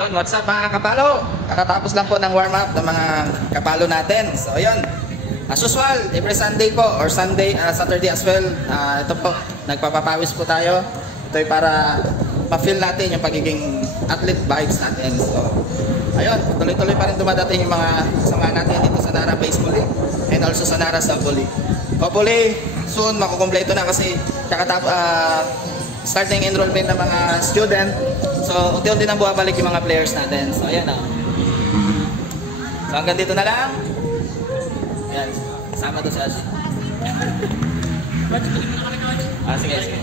Yun, what's up mga kapalo? Kakatapos lang po ng warm-up ng mga kapalo natin. So, yun. As usual, every Sunday po, or Saturday as well, ito po, nagpapapawis po tayo. Ito ay para ma-feel natin yung pagiging athlete vibes natin. So, ayun, tuloy-tuloy pa rin dumadating yung mga kasama natin dito sa Nara Baseball League and also sa Nara Softball League. Hopefully, soon makukumpleto na kasi starting enrollment ng mga student. So, unti-unti nang buwabalik yung mga players natin. So, ayan na. So, hanggang dito na lang. Ayan, sama to sa Asi. Sige, sige.